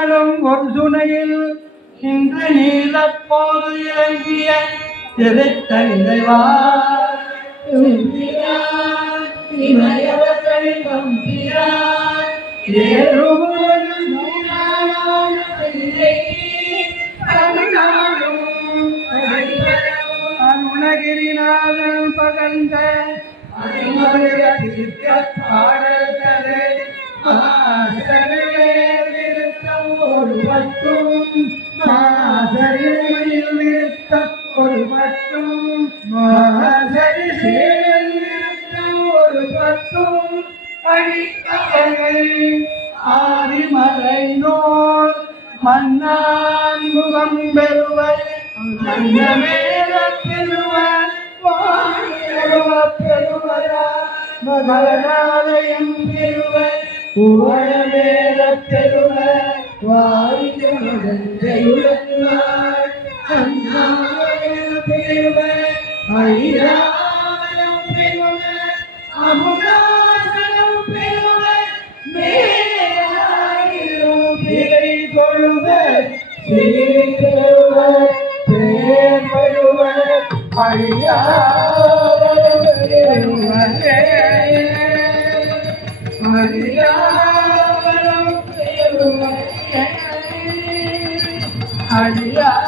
ஒரு சுனையில் இன்று நீலப்போது இறங்கிய திருத்த நிறைவார் அருணகிரிநாதன் பகந்த ஒரு பட்டும் மாசரிமையில் நிறுத்தம் ஒரு பட்டும் மாசரி சேவல் நிறுத்தம் ஒரு பட்டும் அடிக்கலை ஆதிமறைநோர் மன்னான் முகம் பெறுவர் மன்னமேல பெறுவர் பெறுவரா மகனாலயம் பெறுவர் புகழமேல பெறுவர் வாய்களுள்ளார் பெறுவர் ஐராவலம் பெறுவர் அமுதாசனம் பெறுவர் மேலாயிரம் பிழை கொள்வர் பெறுவர் பேர் பெறுவர் ஐராவலம் பெறுவர் ஐராவலம் பெறுவர் அடியா